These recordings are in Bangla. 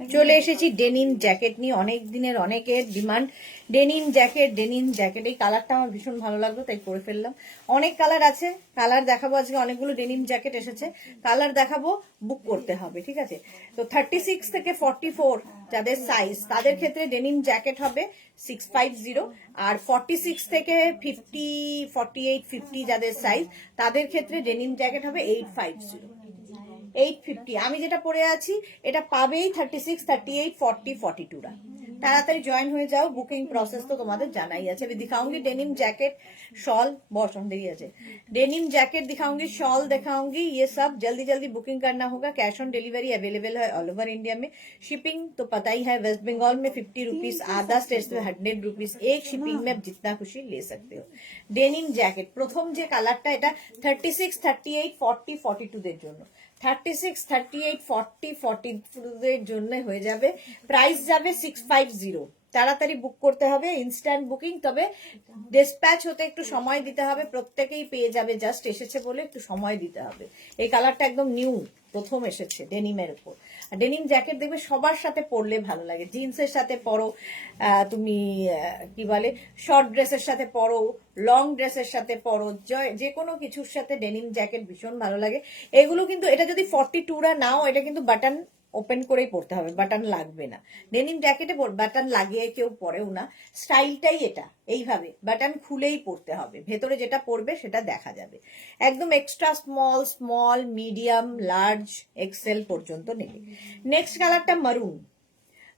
চলে এসেছি ডেনিম জ্যাকেট নিয়ে, অনেক দিনের অনেকের ডিমান্ড ডেনিম জ্যাকেট। এই কালারটা আমার ভীষণ ভালো লাগলো তাই করে ফেললাম। অনেক কালার আছে, কালার দেখাবো আজকে। অনেকগুলো ডেনিম জ্যাকেট এসেছে, কালার দেখাবো, বুক করতে হবে, ঠিক আছে? তো 36 থেকে 44 যাদের সাইজ তাদের ক্ষেত্রে ডেনিম জ্যাকেট হবে 650, আর 46 থেকে 50, 48, 50 যাদের সাইজ তাদের ক্ষেত্রে ডেনিম জ্যাকেট হবে 850, 850। আমি যেটা পরে আছি এটা পাবেই 36, 38, 40, 42 রা। তাড়াতাড়ি জয়েন হয়ে যাও, বুকিং প্রসেস তো তোমাদের জানাই আছে। अभी दिखाऊंगी डेनिम जैकेट, शॉल, बहुत सुंदर है। डेनिम जैकेट दिखाऊंगी, शॉल दिखाऊंगी, ये सब जल्दी जल्दी बुकिंग करना होगा। कैश ऑन डिलीवरी अवेलेबल है ऑल ओवर इंडिया में। शिपिंग तो पता ही है, वेस्ट बंगाल में 50 रुपीज, आधा स्टेट में 100 रुपीज, एक शिपिंग में आप जितना खुशी ले सकते हो। डेनिम जैकेट प्रथम যে কালারটা, এটা 36, 38, 40, 42 দের জন্য। 36, 38, 40, 42 দের জন্য হয়ে যাবে। প্রাইস যাবে 650। তাড়াতাড়ি বুক করতে হবে, ইনস্ট্যান্ট বুকিং। তবে ডিসপ্যাচ হতে একটু সময় দিতে হবে, প্রত্যেকেই পেয়ে যাবে, জাস্ট এসেছে বলে একটু সময় দিতে হবে। এই কালারটা একদম নিউ, প্রথম এসেছে ডেনিমের উপর। আর ডেনিম জ্যাকেট দেখবে সবার সাথে পরলে ভালো লাগে। জিন্সের সাথে পরো, তুমি কি বলে শর্ট ড্রেসের সাথে পরো, লং ড্রেসের সাথে পরো, যে কোনো কিছুর সাথে ডেনিম জ্যাকেট ভীষণ ভালো লাগে। এগুলো কিন্তু, এটা যদি 42 রা নাও, এটা কিন্তু বাটন ওপেন করেই পড়তে হবে, বাটন লাগবে না। ডেনিম জ্যাকেটে বাটন লাগিয়ে কেউ পরেও না, স্টাইলটাই এটা, এইভাবে বাটন খুলেই পড়তে হবে, ভেতরে যেটা পড়বে সেটা দেখা যাবে। একদম extra small, small, medium, large, XL পর্যন্ত নেবে। নেক্সট কালারটা মারুন,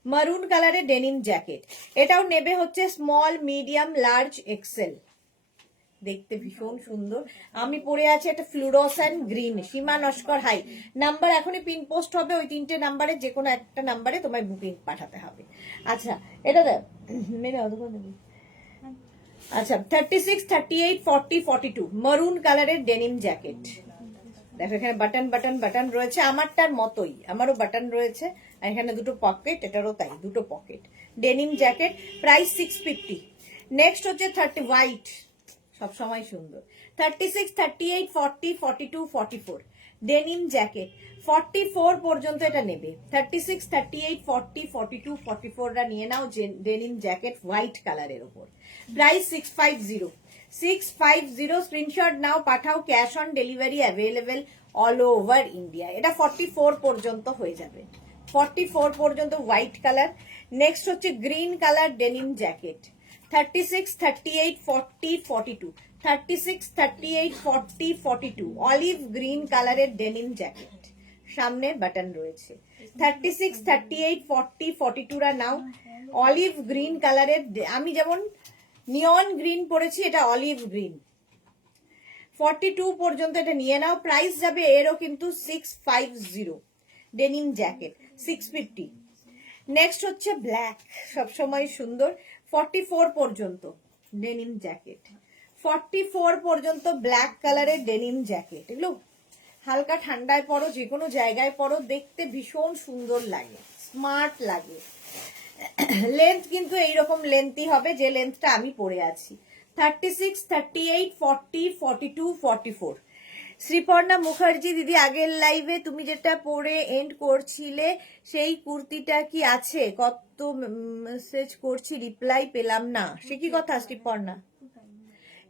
মারুন কালারের ডেনিম জ্যাকেট। এটাও নেবে হচ্ছে স্মল, মিডিয়াম, লার্জ, এক্সেল। দেখতে ভীষণ সুন্দর। আমি পরে আছি একটা ফ্লুরোসেন্ট গ্রিন, সীমা নস্কর হাই। নাম্বার এখনই পিন পোস্ট হবে, ওই 3টে নাম্বারে যে কোনো একটা নাম্বারে তোমায় বুকিং পাঠাতে হবে। আচ্ছা, এটা আচ্ছা 36, 38, 40, 42 মারুন কালারের ডেনিম জ্যাকেট। দেখো এখানে বাটন বাটন বাটন রয়েছে, আমারটার মতোই, আমারও বাটন রয়েছে। আর এখানে দুটো পকেট, এটারও তাই, দুটো pocket. Denim jacket, price 650। Next হচ্ছে 30 হোয়াইট, সব সময় সুন্দর। 36, 38, 40, 42, 44 ডেনিম জ্যাকেট। 44 পর্যন্ত এটা নেবে। 36, 38, 40, 42, 44 রা নিয়ে নাও ডেনিম জ্যাকেট হোয়াইট কালারের উপর। Price 650, 650। Screenshot now, Pathao. Cash on delivery available all over India. এটা 44 পর্যন্ত হয়ে যাবে, 44 পর্যন্ত হোয়াইট কালার। নেক্সট হচ্ছে green colour denim jacket. 36, 38, 40, 42, 36, 38, 40, 42 olive green কালারের ডেনিম জ্যাকেট। সামনে বাটন রয়েছে। 36, 38, 40, 42 রা নাও। অলিভ গ্রিন কালারের, আমি যেমন নিয়ন গ্রিন পরেছি, এটা অলিভ গ্রিন। 42 পর্যন্ত এটা নিয়ে নাও। প্রাইস যাবে এরও কিন্তু 650। Denim jacket 650। নেক্সট হচ্ছে ব্ল্যাক, সবসময় সুন্দর। 44 পর্যন্ত ডেনিম জ্যাকেট। 44 পর্যন্ত ব্ল্যাক কালারের ডেনিম জ্যাকেট। এগুলো হালকা ঠান্ডায় পরো, যে কোনো জায়গায় পরো, দেখতে ভীষণ সুন্দর লাগে, স্মার্ট লাগে। লেন্থ কিন্তু এইরকম লেন্থই হবে যে লেন্থটা আমি পরে আছি। 36, 38, 40, 42, 44 শ্রীপর্ণা মুখার্জি দিদি, আগের লাইভে তুমি যেটা পরে এন্ড করছিলে সেই কুর্তিটা কি আছে? কত মেসেজ করছি, রিপ্লাই পেলাম না, সে কি কথা শ্রীপর্ণা?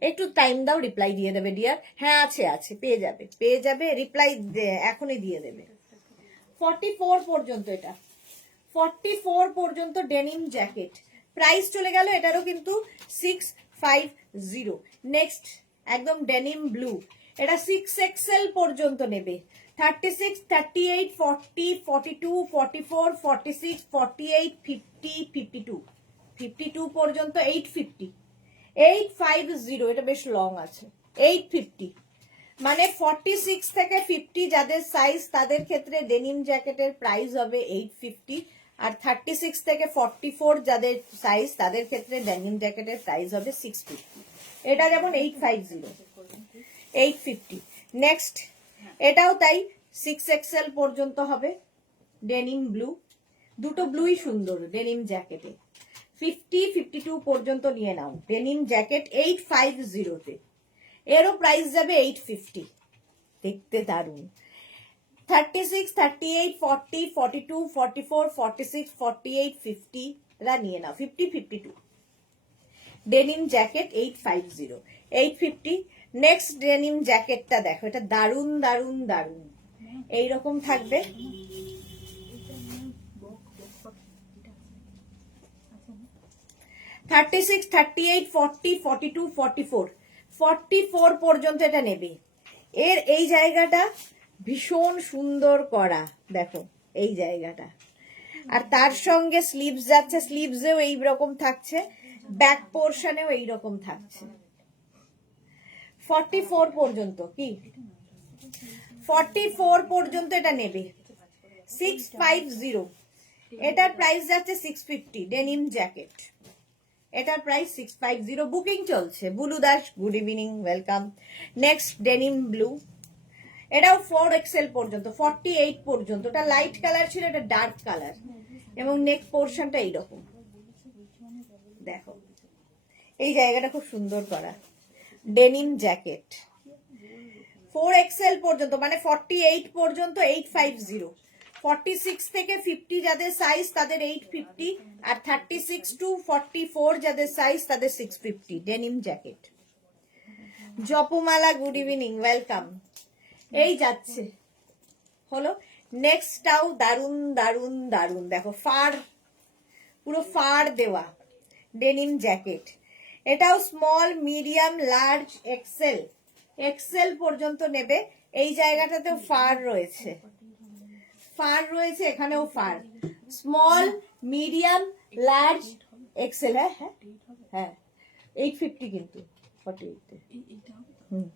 একটু টাইম দাও, রিপ্লাই দিয়ে দেবে ডিয়ার। হ্যাঁ আছে, আছে, পেয়ে যাবে, পেয়ে যাবে, রিপ্লাই এখনই দিয়ে দেবে। 44 পর্যন্ত এটা, 44 পর্যন্ত ডেনিম জ্যাকেট। প্রাইস চলে গেল এটারও কিন্তু 650। নেক্সট একদম ডেনিম ব্লু, এটা 6XL পর্যন্ত নেবে। 36, 38, 40, 42, 44, 46, 48, 50, 52 52 পর্যন্ত 850, 850। এটা বেশ লং আছে। 850 মানে 46 থেকে 50 যাদের সাইজ তাদের ক্ষেত্রে ডেনিম জ্যাকেটের প্রাইস হবে 850। আর 36 থেকে 44 যাদের সাইজ তাদের ক্ষেত্রে ডেনিম জ্যাকেটের প্রাইস হবে 650। এটা যেমন 850, 850। নেক্সট এটাও তাই, 6XL পর্যন্ত হবে। ডেনিম ব্লু, দুটো ব্লুই সুন্দর ডেনিম জ্যাকেটে। 50, 52 পর্যন্ত নিয়ে নাও। ডেনিম জ্যাকেট 850 তে, এরও প্রাইস যাবে 850। দেখতে দারুণ। 36, 38, 40, 42, 44, 46, 48, 50 রা নিয়ে নাও। 50, 52 ডেনিম জ্যাকেট 850, 850। নেক্সট ডেনিম জ্যাকেটটা দেখো, এটা দারুন দারুন দারুন, এইরকম থাকবে। 36, 38, 40, 42, 44, 44 পর্যন্ত এটা নেবে। এর এই জায়গাটা ভীষণ সুন্দর করা, দেখো এই জায়গাটা। আর তার সঙ্গে স্লিভস যাচ্ছে, স্লিভসেও এইরকম থাকছে, ব্যাক পোর্শনেও এইরকম থাকছে। 44 পর্যন্ত, কি 44 পর্যন্ত এটা নেবে। 650, এটার প্রাইস যাচ্ছে 650। ডেনিম জ্যাকেট, এটার প্রাইস 650। বুকিং চলছে। Bulu Das, good evening, welcome. Next denim blue, এটাও 4XL পর্যন্ত, 48 পর্যন্ত। এটা লাইট কালার ছিল, এটা ডার্ক কালার, এবং নেক পোর্শনটা এইরকম দেখো, এই জায়গাটা খুব সুন্দর করা। ডেনিম জ্যাকেট 4XL পর্যন্ত, মানে 48 পর্যন্ত 850। 46 থেকে 50 যাদের সাইজ তাদের 850, আর 36 টু 44 যাদের সাইজ তাদের 650। Denim jacket. জপমালা, গুড ইভিনিং, ওয়েলকাম। এই যাচ্ছে হলো। নেক্সটটাও দারুন দারুন দারুন, দেখো ফার, পুরো ফার দেওয়া ডেনিম জ্যাকেট। এটাও small, medium, large, XL, XL পর্যন্ত নেবে। এই জায়গাটাতেও ফার রয়েছে, ফার রয়েছে, এখানেও fur. Small, medium, large, XL. হ্যাঁ হ্যাঁ হ্যাঁ, 850 কিন্তু 48-তে। হুম,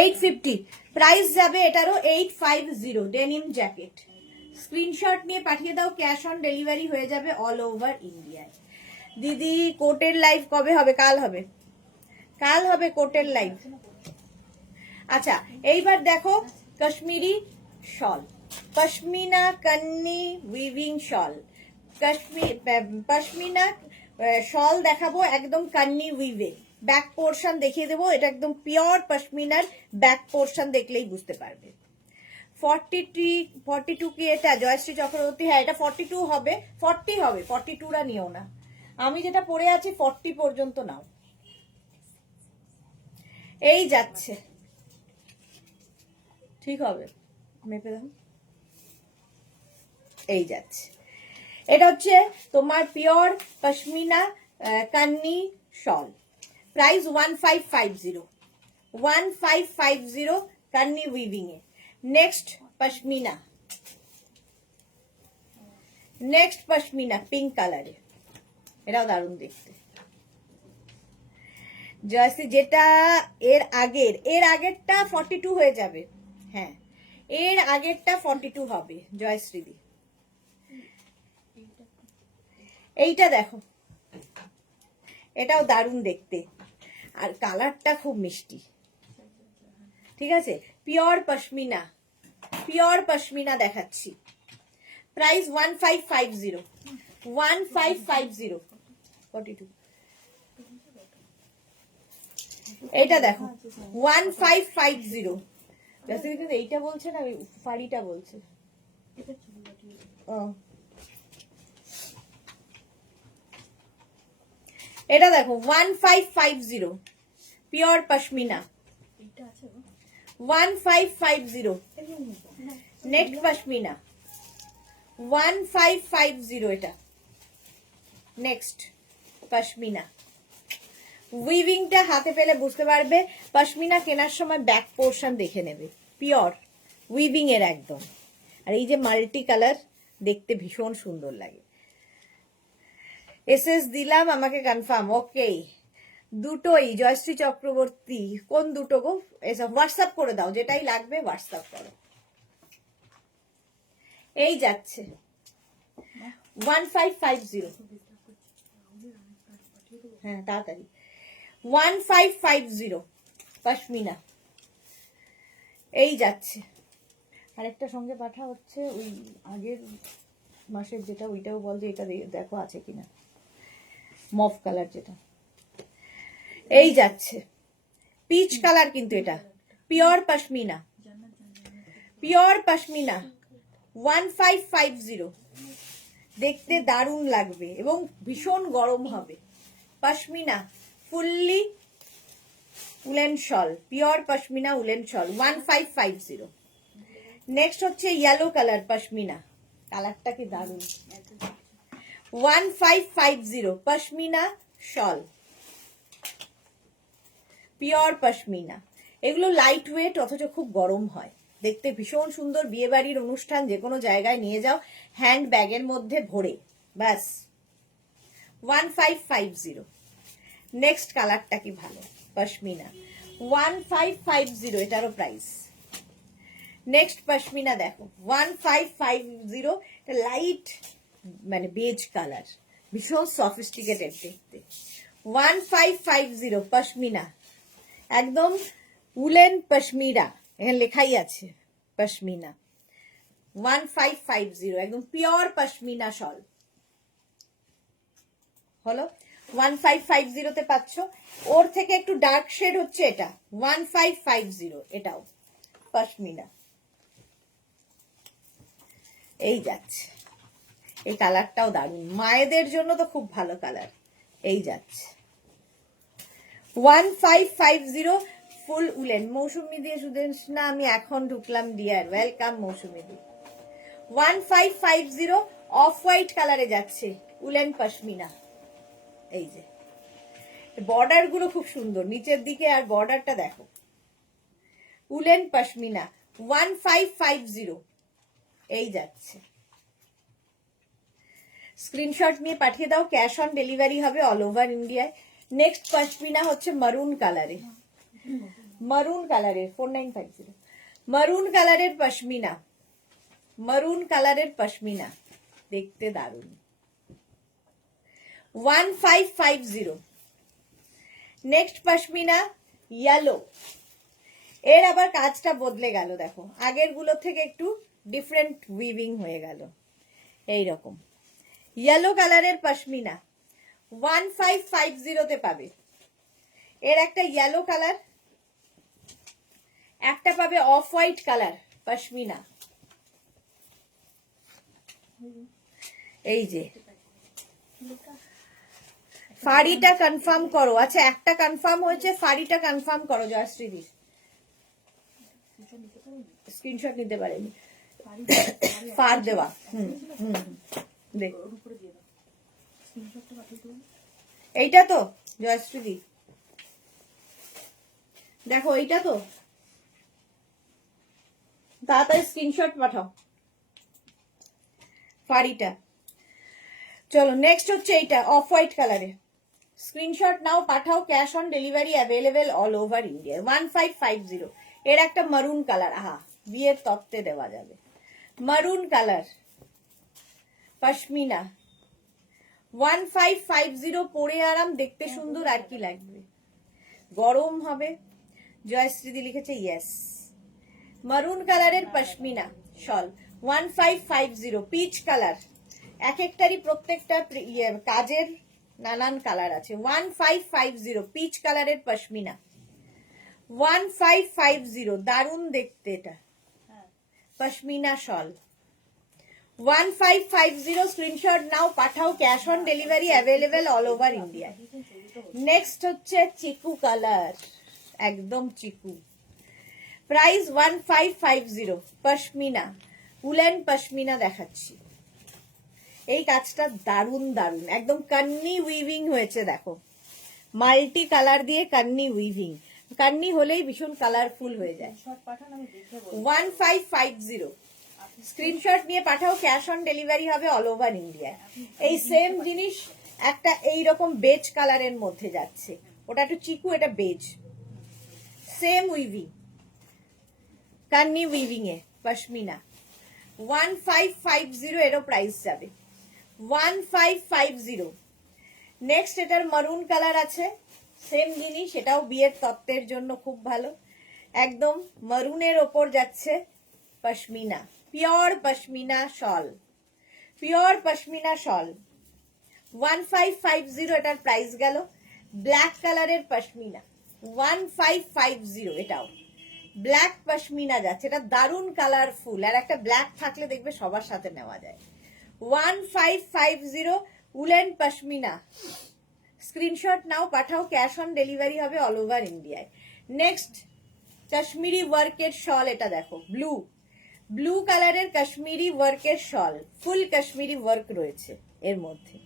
850 প্রাইস যাবে এটারও। 850 ডেনিম জ্যাকেট। স্ক্রিনশট নিয়ে পাঠিয়ে দাও, ক্যাশ অন ডেলিভারি হয়ে যাবে অল ওভার ইন্ডিয়ায়। দিদি কোটের লাইভ কবে হবে? কাল হবে, কাল হবে কোটের লাইভ। আচ্ছা, এইবার দেখো কাশ্মীরি শল, পশমিনা কান্নি উইভিং শল, পশমিনা শল দেখাবো একদম কান্নি উইভে। ব্যাক পোর্শন দেখিয়ে দেবো, এটা একদম পিওর পশমিনার। ব্যাক পোর্শন দেখলেই বুঝতে পারবে। 42 কি এটা? জয়শ্রী চক্রবর্তী, হ্যাঁ এটা 42 হবে, 40 হবে। 42রা নিও না, আমি যেটা পরে আছি 40 পর্যন্ত নাও। এই যাচ্ছে, ঠিক হবে, মেপে দাও। এই যাচ্ছে, এটা হচ্ছে তোমার pure pashmina kani shawl. Price 1550, 1550 kani weaving এ। Next pashmina, next pashmina pink কালারে, এটাও দারুণ দেখতে। জয়শ্রী, যেটা এর আগেরটা 42 হয়ে যাবে। হ্যাঁ, এর আগেরটা 42 হবে জয়শ্রীদি। এইটা দেখো, এটাও দারুণ দেখতে, আর কালারটা খুব মিষ্টি। ঠিক আছে, পিওর পশমিনা, পিওর পশমিনা দেখাচ্ছি। প্রাইস 1550, 1550 42। এইটা দেখো 1550। এইটা বলছে না, ফাড়িটা বলছে। এটা দেখো 1550 পিওর পশমিনা, 1550। নেক্সট পশমিনা 1550, এটা নেক্সট পশমিনা। উইভিংটা হাতে পেলে বুঝতে পারবে। পশমিনা কেনার সময় ব্যাক পোর্শন দেখে নেবে, পিওর উইভিং এর একদম। আর এই যে মাল্টি কালার, দেখতে ভীষণ সুন্দর লাগে। এসএস দিলাম, আমাকে কনফার্ম। ওকে, দুটোই জয়শ্রী চক্রবর্তী। কোন দুটো গো? এসব হোয়াটসঅ্যাপ করে দাও, যেটাই লাগবে হোয়াটসঅ্যাপ করো। এই যাচ্ছে 1550, হ্যাঁ তাড়াতাড়ি। 1550 পশমিনা। এই যাচ্ছে, আরেকটা সঙ্গে পাঠা হচ্ছে, ওই আগের মাসের যেটা, ওইটাও বল যে এটা দেখো আছে কিনা, মফ কালার যেটা। এই যাচ্ছে পিচ কালার কিন্তু এটা পিওর পশমিনা, পিওর পশমিনা 1550। দেখতে দারুণ লাগবে এবং ভীষণ গরম হবে। পশমিনা ফুললি উলেন শল, পিওর পশমিনা উলেন শল 1550। নেক্সট হচ্ছে ইয়েলো কালার পশমিনা, কালারটা কি দারুণ 1550 পশমিনা শল, পিওর পশমিনা। এগুলো লাইট ওয়েট অথচ খুব গরম হয়, দেখতে ভীষণ সুন্দর। বিয়ে বাড়ির অনুষ্ঠান যে কোনো জায়গায় নিয়ে যাও হ্যান্ড ব্যাগের মধ্যে ভরে, ব্যাস 1550। নেক্সট কালারটা কি ভালো পশমিনা 1550, এটারও প্রাইস। নেক্সট পশমিনা দেখো 1550, এটা লাইট মানে বেজ কালার, ভীষণ সফিস্টিকেটেড দেখতে 1550 পশমিনা, একদম উলেন পশমিনা, এখানে লেখাই আছে পশমিনা 1550, একদম পিওর পশমিনা শল হলো 1550 তে পাচ্ছ। ওর থেকে একটু ডার্ক শেড হচ্ছে এটা 1550, এটাও পশমিনা। এই যাচ্ছে, এই কালারটাও দারুণ, মায়েদের জন্য তো খুব ভালো কালার। এই যাচ্ছে 1550 ফুল উলেন। মৌসুমি দিয়ে সুদেশনা আমি এখন ঢুকলাম ডিয়ার, ওয়েলকাম মৌসুমি দি। 1550 অফ হোয়াইট কালারে যাচ্ছে উলেন পশমিনা। এই যে বর্ডার গুলো খুব সুন্দর নিচের দিকে, আর বর্ডারটা দেখো উলেন পশমিনা 1550। এই যাচ্ছে, স্ক্রিনশট নিয়ে পাঠিয়ে দাও, ক্যাশ অন ডেলিভারি হবে অল ওভার ইন্ডিয়ায়। নেক্সট পশমিনা হচ্ছে মারুন কালারে, মারুন কালারের 4950, মারুন কালারের পশমিনা, মারুন কালারের পশমিনা দেখতে দারুণ 1550। নেক্সট পশমিনা ইয়েলো, এর আবার কাজটা বদলে গেল, দেখো আগের গুলো থেকে একটু ডিফারেন্ট উইভিং হয়ে গেল। এইরকম ইয়েলো কালারের পশমিনা 1550 তে পাবে। এর একটা ইয়েলো কালার, একটা পাবে অফ হোয়াইট কালার পশমিনা। এই যে ফাড়িটা কনফার্ম করো। আচ্ছা একটা কনফার্ম হয়েছে, ফাড়িটা কনফার্ম করো জয়শ্রীদি। স্ক্রিনশট নিতে পারেনি, ফার দেওয়া। দেখ এইটা তো জয়শ্রীদি, দেখো এইটা তো, তাড়াতাড়ি স্ক্রিনশট পাঠাও ফাড়িটা। চলো নেক্সট হচ্ছে এইটা অফ হোয়াইট কালারে, screenshot now Pathao, cash on delivery available all over India 1550। এর একটা মারুন কালার, আহা বিয়ের তত্ত্বে দেওয়া যাবে, মারুন কালার পশমিনা 1550। পরে আরাম, দেখতে সুন্দর, আর কি লাগবে, গরম হবে। জয়শ্রীদি লিখেছে ইয়েস, মারুন কালারের পশমিনা শল 1550, পিচ কালার। এক একটারই প্রত্যেকটা কাজের নানান কালার আছে। 1550 পিচ কালারের পশমিনা 1550, দারুণ দেখতে এটা পশমিনা শল 1550। Screenshot now Pathao, cash on delivery available all over India. Next হচ্ছে চিকু কালার, একদম চিকু, প্রাইস 1550 পশমিনা উলেন পশমিনা দেখাচ্ছি। এই কাজটা দারুণ দারুণ, একদম কান্নি উইভিং হয়েছে, দেখো মাল্টি কালার দিয়ে কান্নি উইভিং। কান্নি হলেই ভীষণ কালারফুল হয়ে যায়। 1550 স্ক্রিনশট নিয়ে পাঠাও, ক্যাশ অন ডেলিভারি হবে অল ওভার ইন্ডিয়া। এই সেম জিনিস একটা এইরকম বেজ কালারের মধ্যে যাচ্ছে, ওটা একটু চিকু, এটা base, same weaving, Kanni weaving এ পশমিনা 1550, এরও প্রাইস যাবে 1550। নেক্সট এটার মারুন কালার আছে, সেম জিনিস, এটাও বিয়ের তত্ত্বের জন্য খুব ভালো, একদম মারুনের ওপর যাচ্ছে পশমিনা, পিওর পশমিনা শল, পিওর পশমিনা শল 1550, এটার প্রাইস গেল। ব্ল্যাক কালারের পশমিনা 1550 এটাও ব্ল্যাক পশমিনা যাচ্ছে, এটা দারুন কালারফুল, আর একটা ব্ল্যাক থাকলে দেখবে সবার সাথে নেওয়া যায়। 1550 woollen pashmina, screenshot now, Pathao, cash on delivery হবে অল ওভার ইন্ডিয়ায়। নেক্সট কাশ্মীরি ওয়ার্কের শল, এটা দেখো ব্লু, ব্লু কালারের কাশ্মীরি ওয়ার্কের শল, ফুল কাশ্মীরি ওয়ার্ক রয়েছে এর মধ্যে,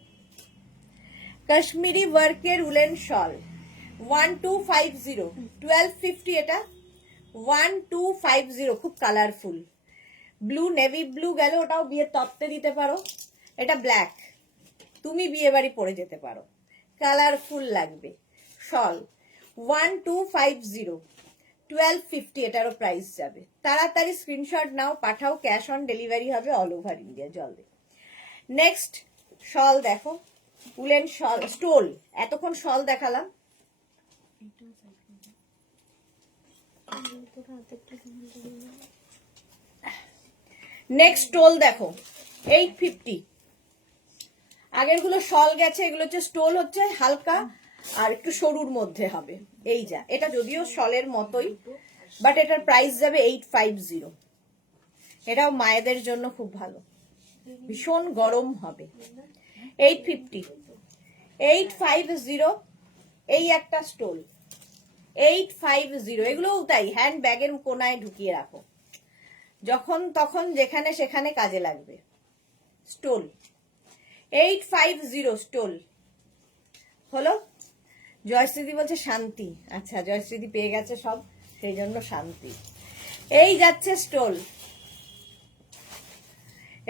কাশ্মীরি ওয়ার্কের উলেন শল 1250, 1250 এটা 1250, খুব কালারফুল ব্লু, নেভি ব্লু গেল, ওটাও বিয়ের তত্ত্বে দিতে পারো, এটা ব্ল্যাক, তুমি বিয়ে বাড়ি পরে যেতে পারো, কালারফুল লাগবে শল 1250, 1250 এটারও প্রাইস যাবে। তাড়াতাড়ি screenshot now, Pathao, cash on delivery হবে অল ওভার ইন্ডিয়া জলদি। নেক্সট শল দেখো, উলেন শল, স্টোল, এতক্ষণ শল দেখালাম, নেক্সট স্টোল দেখো 850, আগের গুলো শল গেছে, এগুলো হচ্ছে স্টোল, হচ্ছে হালকা আর একটু সরুর মধ্যে হবে, এই যা, এটা যদিও শলের মতোই বাট এটার প্রাইস যাবে 850, এটাও মায়েদের জন্য খুব ভালো, ভীষণ গরম হবে, 850, 850, এই একটা স্টোল 850, এগুলোও তাই, হ্যান্ড ব্যাগের কোনায় ঢুকিয়ে রাখো, যখন তখন যেখানে সেখানে কাজে লাগবে, স্টোল 850 স্টোল হলো। জয়শ্রীদি বলছে শান্তি, আচ্ছা জয়শ্রীদি পেয়ে গেছে সব, সেই জন্য শান্তি। এই যাচ্ছে স্টোল,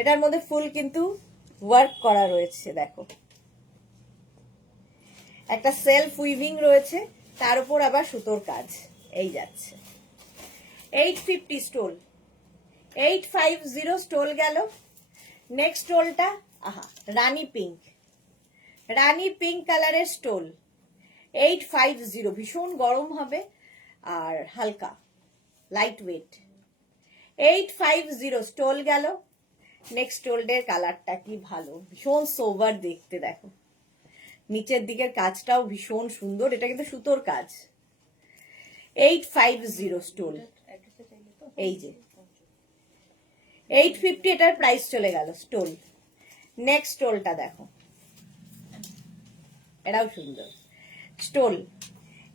এটার মধ্যে ফুল কিন্তু ওয়ার্ক করা রয়েছে, দেখো একটা সেলফ উইভিং রয়েছে, তার উপর আবার সুতোর কাজ, এই যাচ্ছে 850 স্টোল, 850 স্টোল গেল। নেক্সট স্টোলটা, আহা রানী পিঙ্ক, রানী পিঙ্ক কালারের স্টোল 850, ভীষণ গরম হবে আর হালকা লাইট ওয়েট, 850 স্টোল গেল। নেক্সট স্টোলের কালারটা কি ভালো, ভীষণ সোবার দেখতে, দেখো নিচের দিকের কাজটাও ভীষণ সুন্দর, এটা কিন্তু সুতোর কাজ, 850 স্টোল, এই যে 850 এটার প্রাইস চলে গেল স্টোল। নেক্সট স্টোলটা দেখো, এটাও সুন্দর স্টোল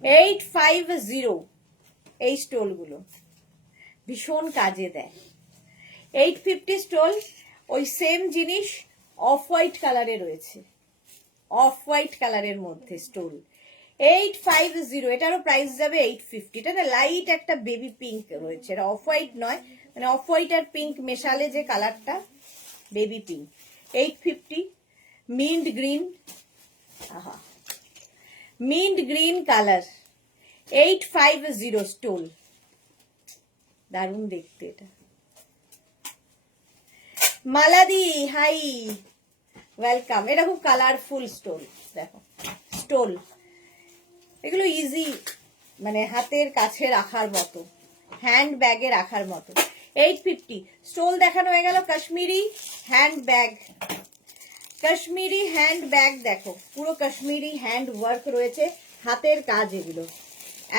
850, এই স্টোল গুলো ভীষণ কাজে দেয়, 850 স্টোল। ওই সেম জিনিস অফ হোয়াইট কালারে রয়েছে, অফ হোয়াইট কালারের মধ্যে স্টোল 850, এটারও প্রাইস যাবে 850, এটা না লাইট একটা বেবি পিঙ্ক রয়েছে, এটা অফ হোয়াইট নয়, মানে অফ হোয়াইট আর পিঙ্ক মেশালে যে কালারটা, বেবি পিঙ্ক 850। মিন্ট গ্রিন, আহা মিন্ট গ্রিন কালার 850 স্টোল, দারুণ দেখতে এটা। মালাদি হাই, ওয়েলকাম, এটা খুব কালারফুল স্টোল, দেখো স্টোল, এগুলো ইজি, মানে হাতের কাছে রাখার মতো, হ্যান্ড ব্যাগে রাখার মতো, 850 স্টোল দেখানো হয়ে গেল। Kashmiri hand bag, Kashmiri hand bag দেখো, পুরো কাশ্মীরি হ্যান্ড ওয়ার্ক রয়েছে, হাতের কাজ, এগুলো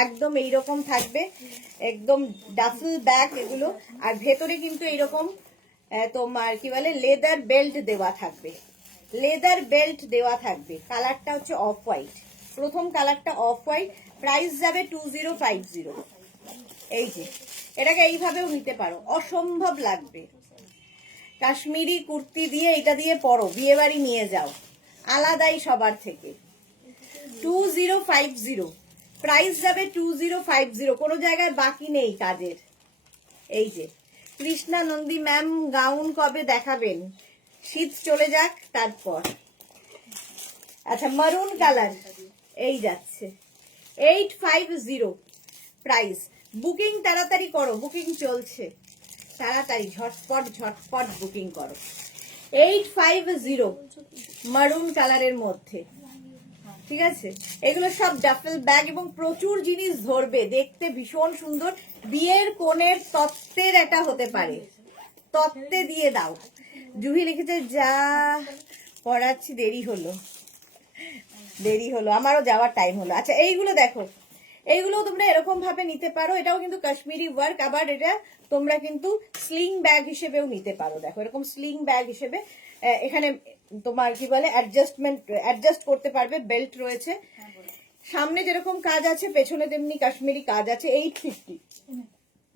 একদম এইরকম থাকবে, একদম ডাফল ব্যাগ এগুলো, আর ভেতরে কিন্তু এইরকম তোমার কি বলে লেদার বেল্ট দেওয়া থাকবে, লেদার বেল্ট দেওয়া থাকবে, কালারটা হচ্ছে অফ হোয়াইট, প্রথম কালারটা অফ হোয়াইট, প্রাইস যাবে 2050, এই যে এটাকে এইভাবেও নিতে পারো, অসম্ভব লাগবে, কাশ্মীরি কুর্তি দিয়ে এটা দিয়ে পরো, বিয়ে বাড়ি নিয়ে যাও, আলাদাই সবার থেকে, 2050 প্রাইস যাবে 2050, কোনো জায়গায় বাকি নেই কাজের। এই যে কৃষ্ণা নন্দী ম্যাম গাউন কবে দেখাবেন, শীত চলে যাক তারপর। আচ্ছা মারুন কালার, এই যাচ্ছে 850 প্রাইস, বুকিং তাড়াতাড়ি করো, বুকিং চলছে, তাড়াতাড়ি ঝটপট ঝটপট বুকিং করো, 850 মারুন কালারের মধ্যে, ঠিক আছে। এগুলো সব ডাফেল ব্যাগ এবং প্রচুর জিনিস ধরবে, দেখতে ভীষণ সুন্দর, বিয়ের কোণের তত্ত্বের এটা হতে পারে, তত্ত্বে দিয়ে দাও। জুহি লিখেছে যা পড়াচ্ছি, দেরি হলো, আমারও যাওয়ার টাইম হলো। আচ্ছা এইগুলো দেখো, এইগুলো তোমরা এরকম ভাবে নিতে পারো, এটাও কিন্তু কাশ্মীরি ওয়ার্ক। আবার এটা তোমরা কিন্তু স্লিং ব্যাগ হিসেবেও নিতে পারো। দেখো এরকম স্লিং ব্যাগ হিসেবে এখানে তোমার কি বলে অ্যাডজাস্ট করতে পারবে, বেল্ট রয়েছে। সামনে যেরকম কাজ আছে পেছনে তেমনি কাশ্মীরি কাজ আছে। 850,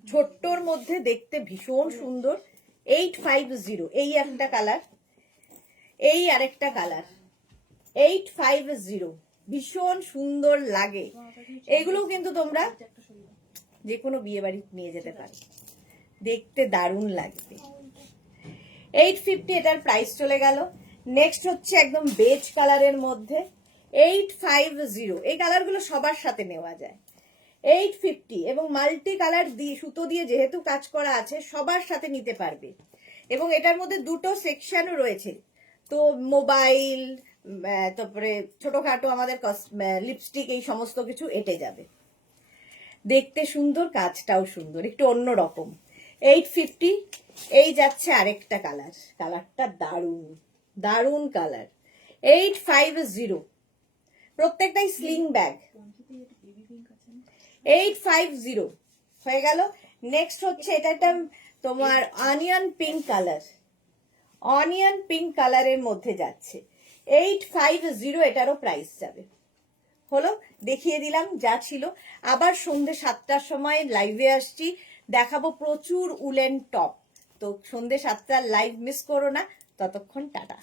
ছোট্টর মধ্যে দেখতে ভীষণ সুন্দর। 850, এই একটা কালার, এই আরেকটা কালার। 850, ভীষণ সুন্দর লাগে। এগুলো কিন্তু তোমরা যে কোনো বিয়ে বাড়ি নিয়ে যেতে পারো, দেখতে দারুণ লাগবে। 850 এটার প্রাইস চলে গেল। নেক্সট হচ্ছে একদম বেজ কালারের মধ্যে 850। এই কালারগুলো সবার সাথে নেওয়া যায়। 850 এবং মাল্টি কালার সুতো দিয়ে যেহেতু কাজ করা আছে সবার সাথে নিতে পারবে। এবং এটার মধ্যে দুটো সেকশনও রয়েছে, তো মোবাইল, তারপরে ছোটখাটো আমাদের লিপস্টিক, এই সমস্ত কিছু এঁটে যাবে। দেখতে সুন্দর, কাজটাও সুন্দর, একটু অন্য রকম। 850। এই যাচ্ছে আরেকটা কালার, কালারটা দারুণ দারুণ কালার। 850, প্রত্যেকটাই স্লিং ব্যাগ। 850 হয়ে গেল। নেক্সট হচ্ছে এটা একটা তোমার onion pink colour, onion pink কালারের মধ্যে যাচ্ছে। 850 এটারও প্রাইস যাবে। হলো, দেখিয়ে দিলাম যা ছিল। আবার সন্ধ্যে 7টার সময় লাইভে আসছি, দেখাবো প্রচুর উলেন টপ। তো সন্ধ্যে 7টার লাইভ মিস করো না। ততক্ষণ টাটা।